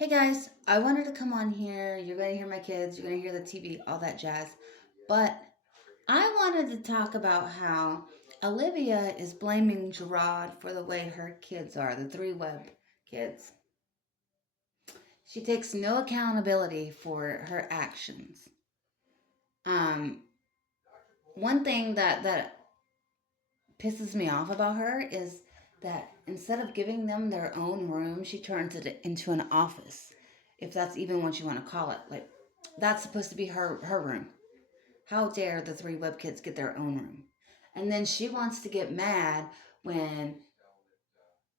Hey guys, I wanted to come on here. You're going to hear my kids, you're going to hear the TV, all that jazz. But I wanted to talk about how Olivia is blaming Gerard for the way her kids are, the three Webb kids. She takes no accountability for her actions. Um, One thing that pisses me off about her is that instead of giving them their own room, she turns it into an office, if that's even what you want to call it. Like, that's supposed to be her room. How dare the three Web kids get their own room? And then she wants to get mad when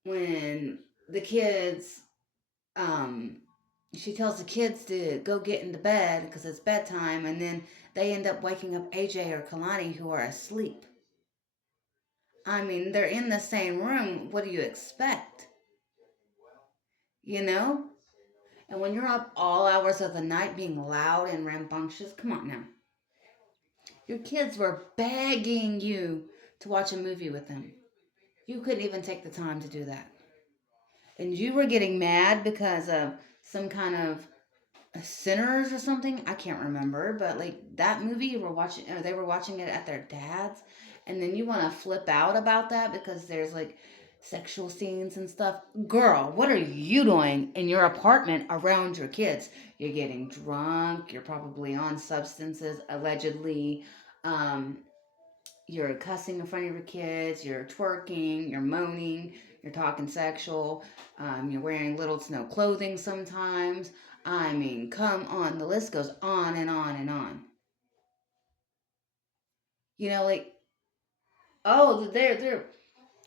when the kids um she tells the kids to go get into bed because it's bedtime, and then they end up waking up AJ or Kalani who are asleep. I mean, they're in the same room. What do you expect? You know? And when you're up all hours of the night being loud and rambunctious, come on now. Your kids were begging you to watch a movie with them. You couldn't even take the time to do that. And you were getting mad because of some kind of Sinners or something. I can't remember, but like that movie you were watching, or they were watching it at their dad's, and then you want to flip out about that because there's like sexual scenes and stuff. Girl, what are you doing in your apartment around your kids? You're getting drunk. You're probably on substances, allegedly. Um, you're cussing in front of your kids, you're twerking, you're moaning, you're talking sexual, you're wearing little to no clothing sometimes. I mean, come on, the list goes on and on and on. Like, oh, they're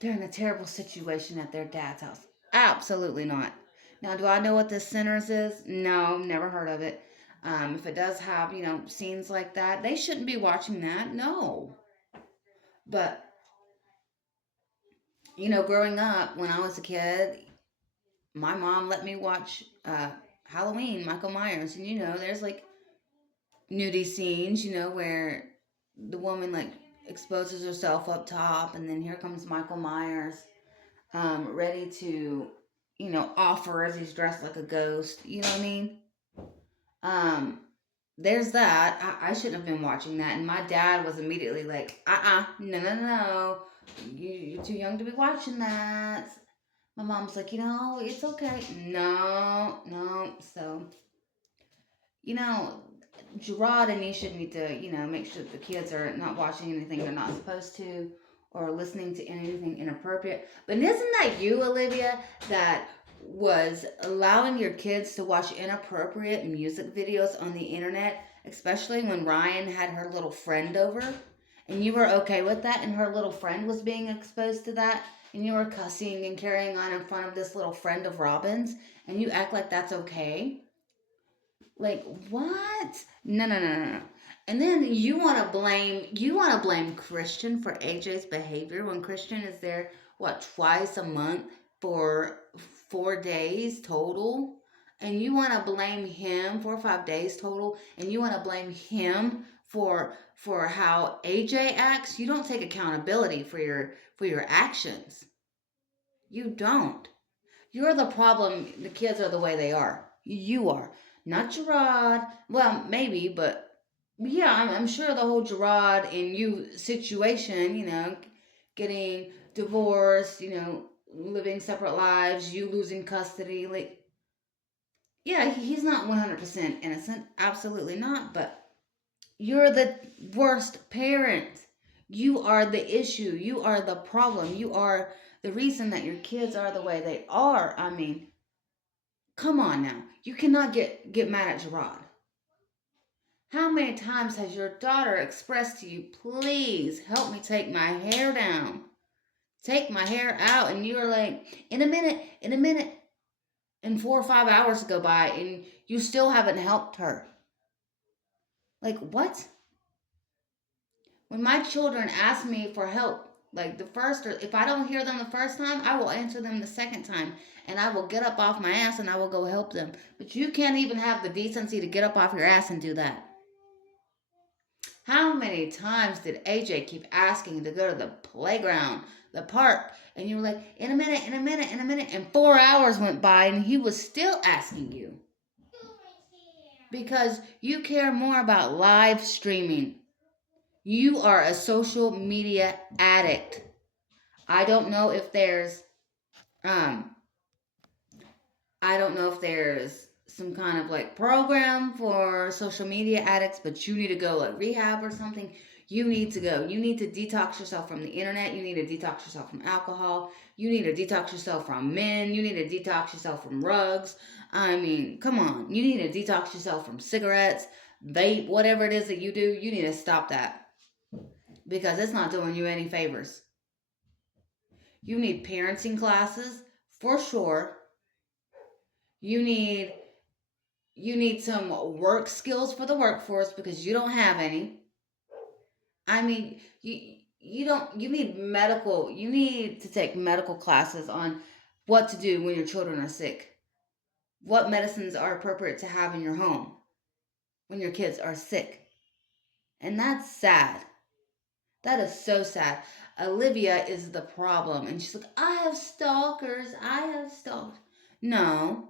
in a terrible situation at their dad's house. Absolutely not. Now, do I know what the Sinners is? No, never heard of it. If it does have, scenes like that, they shouldn't be watching that. No. But growing up when I was a kid, my mom let me watch Halloween, Michael Myers, and there's like nudie scenes, where the woman like exposes herself up top, and then here comes Michael Myers, ready to, offer as he's dressed like a ghost. You know what I mean? Um, there's that. I shouldn't have been watching that, and my dad was immediately like, no, no, no, you're too young to be watching that. My mom's like, it's okay. No, no. So, you know, Gerard and Nisha need to, make sure that the kids are not watching anything they're not supposed to or listening to anything inappropriate. But isn't that you, Olivia, that was allowing your kids to watch inappropriate music videos on the internet, especially when Ryan had her little friend over? And you were okay with that, and her little friend was being exposed to that, and you were cussing and carrying on in front of this little friend of Robin's, and you act like that's okay? Like what? No, no, no, no, no. And then you want to blame Christian for AJ's behavior when Christian is there twice a month for 4 days total, and you want to blame him 4 or 5 days total, and you want to blame him for how AJ acts. You don't take accountability for your actions. You don't. You're the problem. The kids are the way they are. You are. Not Gerard. Well, maybe, but yeah, I'm sure the whole Gerard and you situation, getting divorced, living separate lives, you losing custody. Like, yeah, he's not 100% innocent. Absolutely not. But you're the worst parent. You are the issue. You are the problem. You are the reason that your kids are the way they are. I mean, come on now. You cannot get mad at Gerard. How many times has your daughter expressed to you, please help me take my hair down? Take my hair out. And you're like, in a minute. And 4 or 5 hours go by and you still haven't helped her. Like, what? When my children ask me for help, like the first, or if I don't hear them the first time, I will answer them the second time. And I will get up off my ass and I will go help them. But you can't even have the decency to get up off your ass and do that. How many times did AJ keep asking to go to the playground? the park, and you were like, in a minute, in a minute, in a minute, and 4 hours went by, and he was still asking you because you care more about live streaming. You are a social media addict. I don't know if there's um I don't know if there's some kind of like program for social media addicts, but you need to go like rehab or something. You need to go. You need to detox yourself from the internet. You need to detox yourself from alcohol. You need to detox yourself from men. You need to detox yourself from rugs. I mean, come on. You need to detox yourself from cigarettes, vape, whatever it is that you do. You need to stop that because it's not doing you any favors. You need parenting classes for sure. You need You need some work skills for the workforce because you don't have any. I mean, you don't you need medical. You need to take medical classes on what to do when your children are sick. What medicines are appropriate to have in your home when your kids are sick. And that's sad. That is so sad. Olivia is the problem. And she's like, I have stalkers. I have stalkers. No.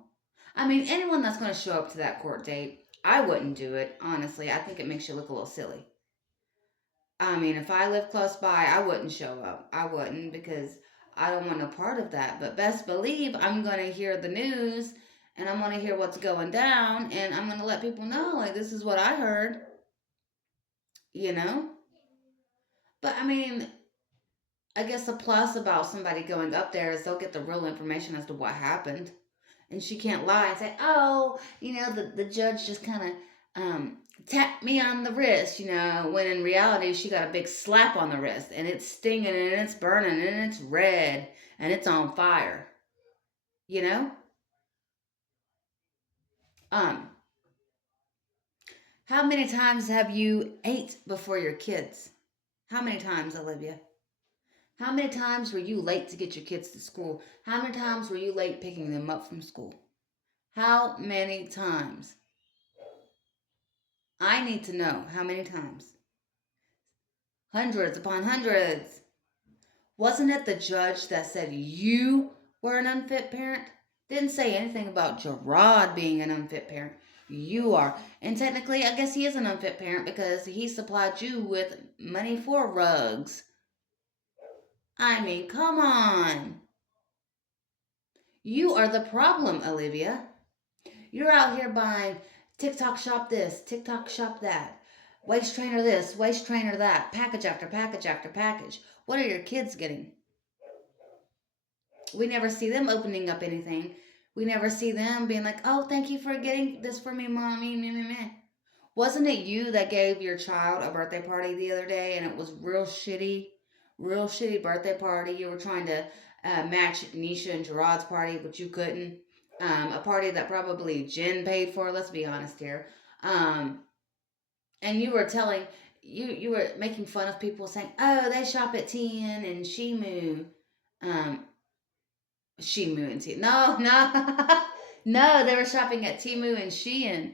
I mean, anyone that's going to show up to that court date, I wouldn't do it. Honestly, I think it makes you look a little silly. I mean, if I lived close by, I wouldn't show up. I wouldn't because I don't want a part of that. But best believe I'm going to hear the news and I'm going to hear what's going down and I'm going to let people know, like, this is what I heard, you know? But I mean, I guess the plus about somebody going up there is they'll get the real information as to what happened. And she can't lie and say, oh, the judge just kind of tapped me on the wrist, when in reality she got a big slap on the wrist and it's stinging and it's burning and it's red and it's on fire, you know? Um, how many times have you ate before your kids? How many times, Olivia? How many times were you late to get your kids to school? How many times were you late picking them up from school? How many times? I need to know how many times. Hundreds upon hundreds. Wasn't it the judge that said you were an unfit parent? Didn't say anything about Gerard being an unfit parent. You are. And technically, I guess he is an unfit parent because he supplied you with money for rugs. I mean, come on. You are the problem, Olivia. You're out here buying TikTok shop this, TikTok shop that, waist trainer this, waist trainer that, package after package after package. What are your kids getting? We never see them opening up anything. We never see them being like, oh, thank you for getting this for me, mommy. Meh, meh, meh. Wasn't it you that gave your child a birthday party the other day and it was real shitty? Real shitty birthday party. You were trying to match Nisha and Gerard's party, but you couldn't. A party that probably Jen paid for, let's be honest here. Um, and you were you were making fun of people saying, oh, they shop at TN and Shimu. Um, Shimu and T. No, no, no. They were shopping at Timu and Shein,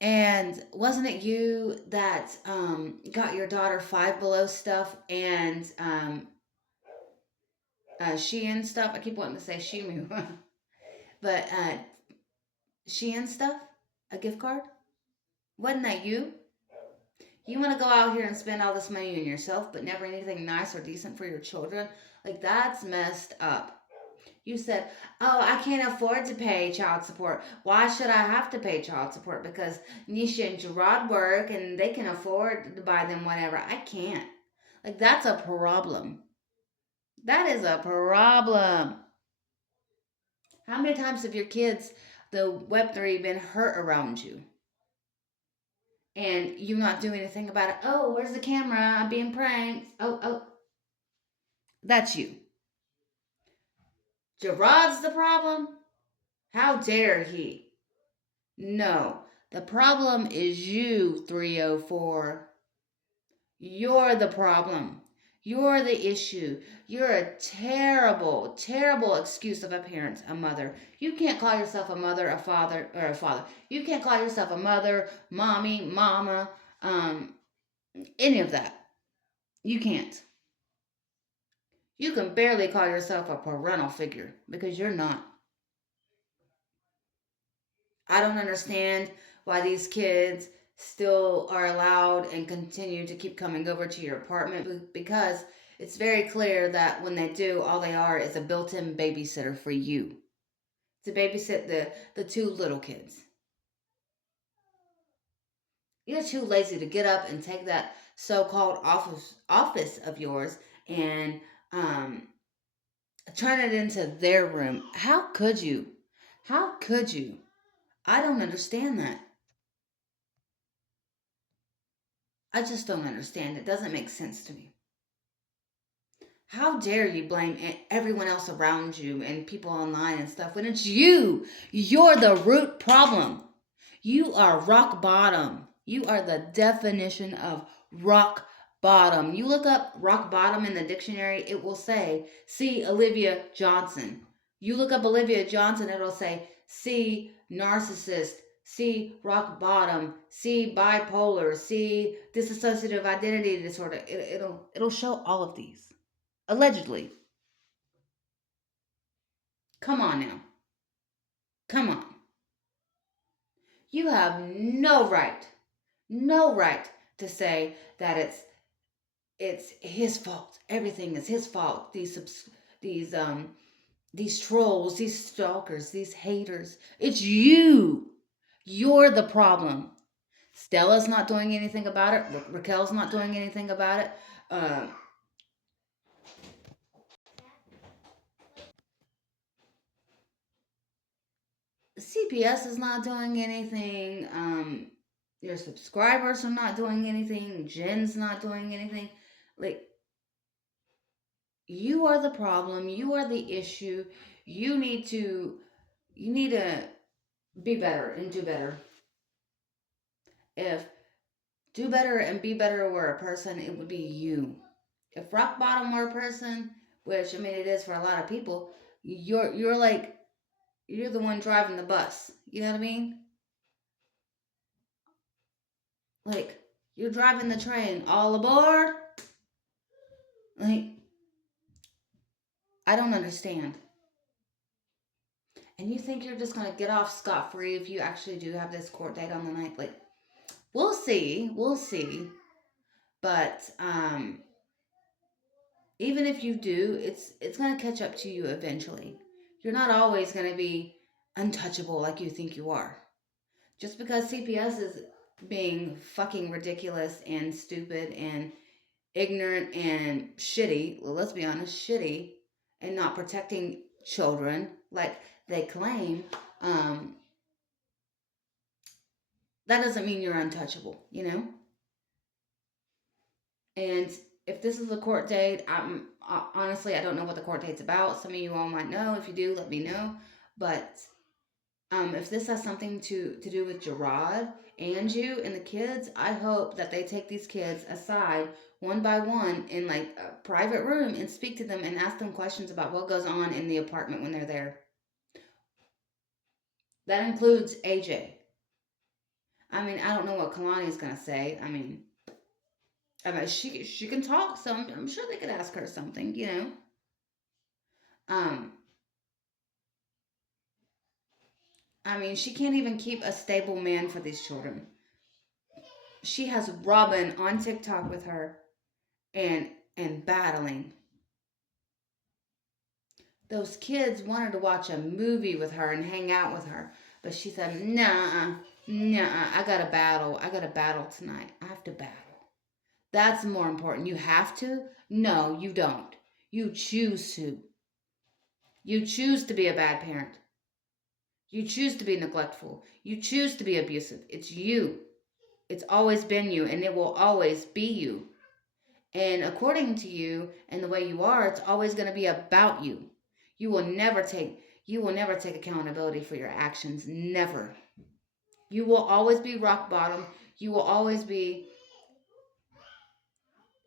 and wasn't it you that got your daughter Five Below stuff and Shein stuff? I keep wanting to say Shimu, but Shein stuff, a gift card. Wasn't that you? You want to go out here and spend all this money on yourself, but never anything nice or decent for your children? Like that's messed up. You said, oh, I can't afford to pay child support. Why should I have to pay child support? Because Nisha and Gerard work and they can afford to buy them whatever. I can't. Like, that's a problem. That is a problem. How many times have your kids, the Web3, been hurt around you? And you not doing anything about it? Oh, where's the camera? I'm being pranked. Oh, oh. That's you. Gerard's the problem? How dare he? No, the problem is you, 304. You're the problem. You're the issue. You're a terrible, terrible excuse of a parent, a mother. You can't call yourself a mother, a father, or a father. You can't call yourself a mother, mommy, mama, any of that. You can't. You can barely call yourself a parental figure because you're not. I don't understand why these kids still are allowed and continue to keep coming over to your apartment because it's very clear that when they do, all they are is a built in babysitter for you to babysit the two little kids. You're too lazy to get up and take that so called office of yours and um, turn it into their room. How could you? How could you? I don't understand that. I just don't understand. It doesn't make sense to me. How dare you blame everyone else around you and people online and stuff when it's you? You're the root problem. You are rock bottom. You are the definition of rock bottom. You look up rock bottom in the dictionary, it will say, see Olivia Johnson. You look up Olivia Johnson, it'll say, see narcissist, see rock bottom, see bipolar, see dissociative identity disorder. It'll show all of these. Allegedly. Come on now. Come on. You have no right to say that it's his fault. Everything is his fault. These these trolls, these stalkers, these haters. It's you. You're the problem. Stella's not doing anything about it. Raquel's not doing anything about it. Uh, CPS is not doing anything. Your subscribers are not doing anything. Jen's not doing anything. Like, you are the problem. You are the issue. You need to you need to be better and do better. If do better and be better were a person, it would be you. If rock bottom were a person, which I mean it is for a lot of people, you're like you're the one driving the bus. You know what I mean? Like you're driving the train. All aboard. Like I don't understand. And you think you're just gonna get off scot free if you actually do have this court date on the night? Like we'll see. We'll see. But even if you do, it's gonna catch up to you eventually. You're not always gonna be untouchable like you think you are. Just because CPS is being fucking ridiculous and stupid and ignorant and shitty, well, let's be honest, shitty, and not protecting children like they claim, um, that doesn't mean you're untouchable, you know? And if this is a court date, honestly, I don't know what the court date's about. Some of you all might know. If you do, let me know. But if this has something to do with Gerard and you and the kids, I hope that they take these kids aside one by one in like a private room and speak to them and ask them questions about what goes on in the apartment when they're there. That includes AJ. I mean, I don't know what Kalani is gonna say. I mean, she can talk, so I'm sure they could ask her something, you know. Um, I mean, she can't even keep a stable man for these children. She has Robin on TikTok with her and battling. Those kids wanted to watch a movie with her and hang out with her, but she said, "Nah, nah, I got to battle. I got to battle tonight. I have to battle." That's more important. You have to? No, you don't. You choose to. You choose to be a bad parent. You choose to be neglectful. You choose to be abusive. It's you. It's always been you, and it will always be you. And according to you and the way you are, it's always going to be about you. You will never take accountability for your actions. Never. You will always be rock bottom. You will always be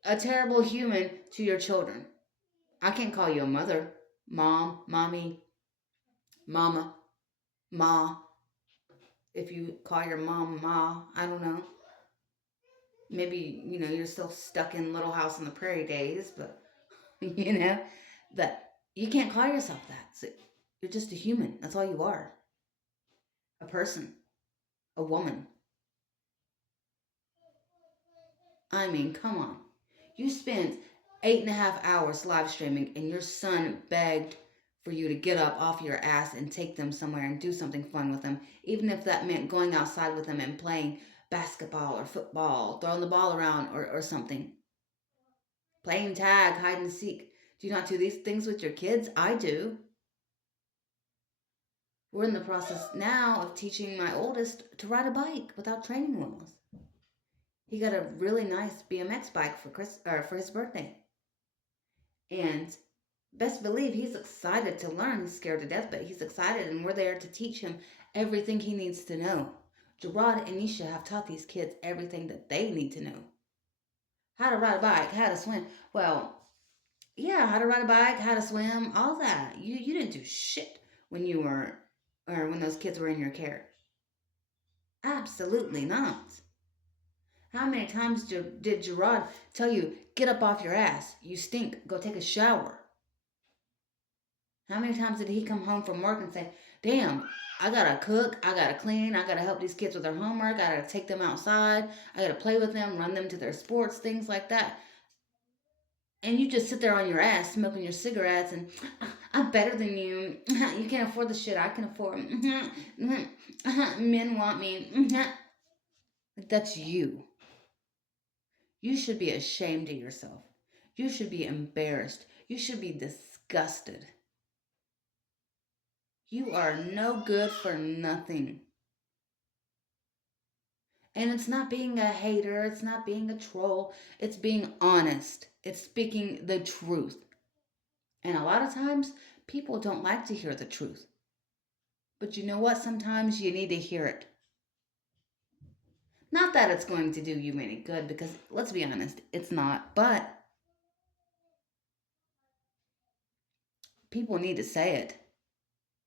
a terrible human to your children. I can't call you a mother, mom, mommy, mama, ma. If you call your mom ma, I don't know. Maybe you're still stuck in Little House on the Prairie days, but you know, that you can't call yourself that. So you're just a human. That's all you are. A person, a woman. I mean, come on. You spent 8.5 hours live streaming, and your son begged for you to get up off your ass and take them somewhere and do something fun with them, even if that meant going outside with them and playing basketball or football, throwing the ball around or something. Playing tag, hide and seek. Do you not do these things with your kids? I do. We're in the process now of teaching my oldest to ride a bike without training wheels. He got a really nice BMX bike for his birthday. And best believe he's excited to learn. He's scared to death, but he's excited, and we're there to teach him everything he needs to know. Gerard and Nisha have taught these kids everything that they need to know. How to ride a bike, how to swim. Well, yeah, how to ride a bike, how to swim, all that. You didn't do shit when you were or when those kids were in your care. Absolutely not. How many times did Gerard tell you, get up off your ass? You stink. Go take a shower. How many times did he come home from work and say, damn, I gotta cook, I gotta clean, I gotta help these kids with their homework, I gotta take them outside, I gotta play with them, run them to their sports, things like that. And you just sit there on your ass smoking your cigarettes and I'm better than you. You can't afford the shit I can afford. Men want me. That's you. You should be ashamed of yourself. You should be embarrassed. You should be disgusted. You are no good for nothing. And it's not being a hater, it's not being a troll, it's being honest. It's speaking the truth. And a lot of times, people don't like to hear the truth. But you know what? Sometimes you need to hear it. Not that it's going to do you any good, because let's be honest, it's not. But people need to say it.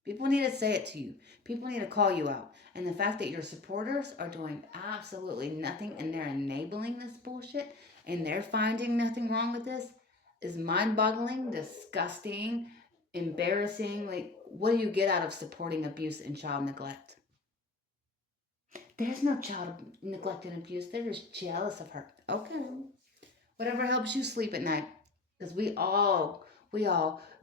People need to say it to you. People need to call you out. And the fact that your supporters are doing absolutely nothing and they're enabling this bullshit and they're finding nothing wrong with this is mind boggling, disgusting, embarrassing. Like, what do you get out of supporting abuse and child neglect? There's no child neglect and abuse. They're just jealous of her. Okay. Whatever helps you sleep at night. Because we all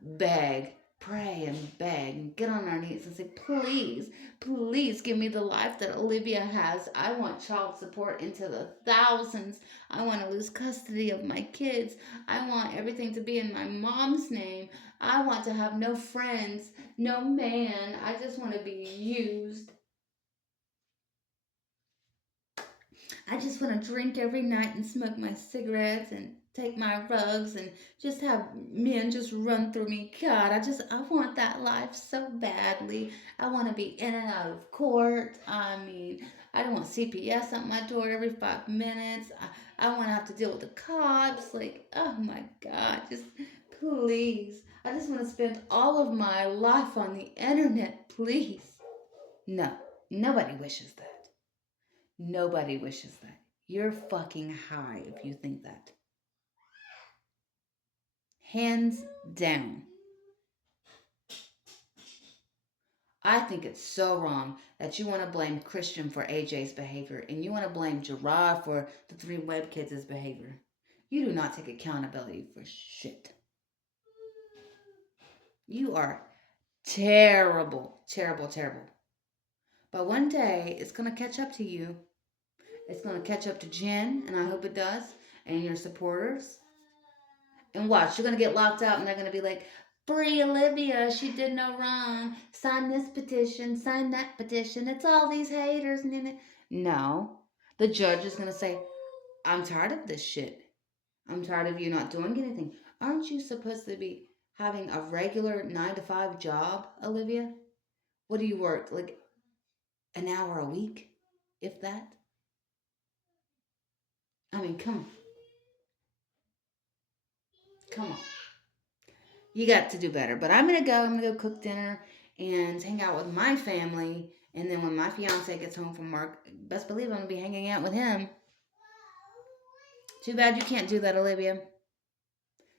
beg, pray and beg and get on our knees and say, please, please give me the life that Olivia has. I want child support into the thousands. I want to lose custody of my kids. I want everything to be in my mom's name. I want to have no friends, no man. I just want to be used. I just want to drink every night and smoke my cigarettes and take my rugs and just have men just run through me. God, I want that life so badly. I want to be in and out of court. I mean, I don't want CPS at my door every 5 minutes. I want to have to deal with the cops. Like, oh my God, just please. I just want to spend all of my life on the internet, please. No, nobody wishes that. Nobody wishes that. You're fucking high if you think that. Hands down. I think it's so wrong that you want to blame Christian for AJ's behavior and you want to blame Gerard for the three Webb kids' behavior. You do not take accountability for shit. You are terrible, terrible, terrible. But one day it's going to catch up to you. It's going to catch up to Jen, and I hope it does, and your supporters. And watch, you're gonna get locked out, and they're gonna be like, "Free Olivia, she did no wrong. Sign this petition, sign that petition. It's all these haters." No, the judge is gonna say, "I'm tired of this shit. I'm tired of you not doing anything. Aren't you supposed to be having a regular 9 to 5 job, Olivia? What do you work like an hour a week, if that? I mean, come on." You got to do better. But I'm gonna go. I'm gonna go cook dinner and hang out with my family. And then when my fiance gets home from work, best believe I'm gonna be hanging out with him. Too bad you can't do that, Olivia.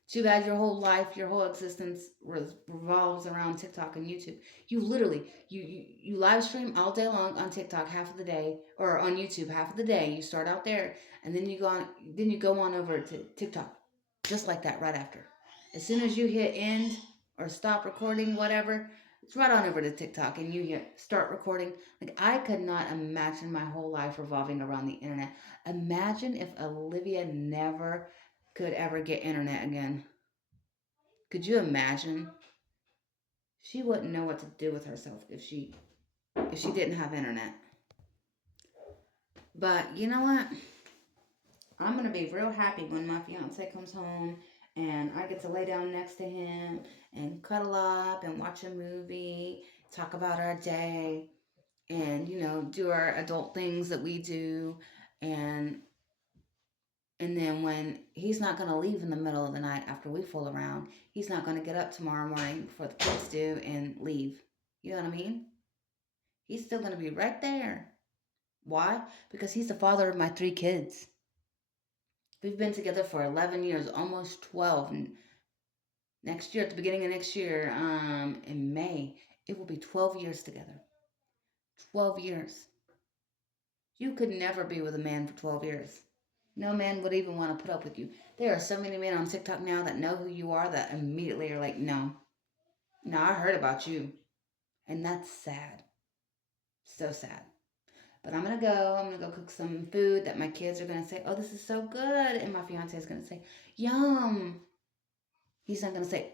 Too bad your whole life, your whole existence revolves around TikTok and YouTube. You literally, you live stream all day long on TikTok half of the day, or on YouTube half of the day. You start out there, and then you go on over to TikTok, just like that, right after. As soon as you hit end or stop recording, whatever, it's right on over to TikTok, and you hit start recording. Like, I could not imagine my whole life revolving around the internet. Imagine if Olivia never could ever get internet again. Could you imagine? She wouldn't know what to do with herself if she didn't have internet. But you know what? I'm gonna be real happy when my fiance comes home and I get to lay down next to him and cuddle up and watch a movie, talk about our day, and do our adult things that we do, and and then when he's not going to leave in the middle of the night after we fool around, he's not going to get up tomorrow morning before the kids do and leave. You know what I mean? He's still going to be right there. Why? Because he's the father of my three kids. We've been together for 11 years, almost 12. And next year, at the beginning of next year, in May, it will be 12 years together. 12 years. You could never be with a man for 12 years. No man would even want to put up with you. There are so many men on TikTok now that know who you are that immediately are like, no, no, I heard about you. And that's sad. So sad. But I'm going to go. I'm going to go cook some food that my kids are going to say, oh, this is so good. And my fiance is going to say, yum. He's not going to say,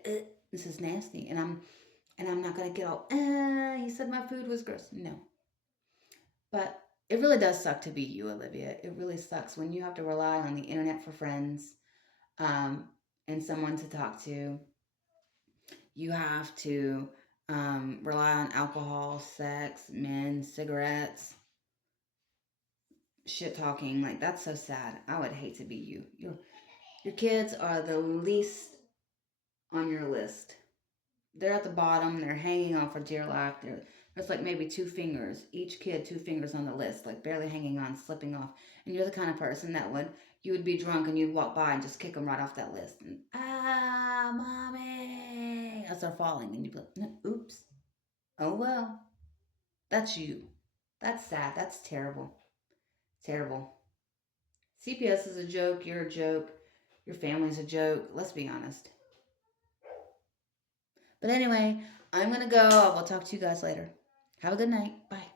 this is nasty. And I'm not going to get all, he said my food was gross. No. But it really does suck to be you, Olivia. It really sucks when you have to rely on the internet for friends, um, and someone to talk to. You have to rely on alcohol, sex, men, cigarettes, shit talking. Like, that's so sad. I would hate to be you. Your kids are the least on your list. They're at the bottom. They're hanging on for dear life. There's like maybe two fingers, each kid 2 fingers on the list, like barely hanging on, slipping off. And you're the kind of person that you would be drunk and you'd walk by and just kick them right off that list. And, mommy, as they're falling. And you'd be like, "No, oops. Oh, well. That's you. That's sad. That's terrible. Terrible. CPS is a joke. You're a joke. Your family's a joke. Let's be honest. But anyway, I'm going to go. I will talk to you guys later. Have a good night. Bye.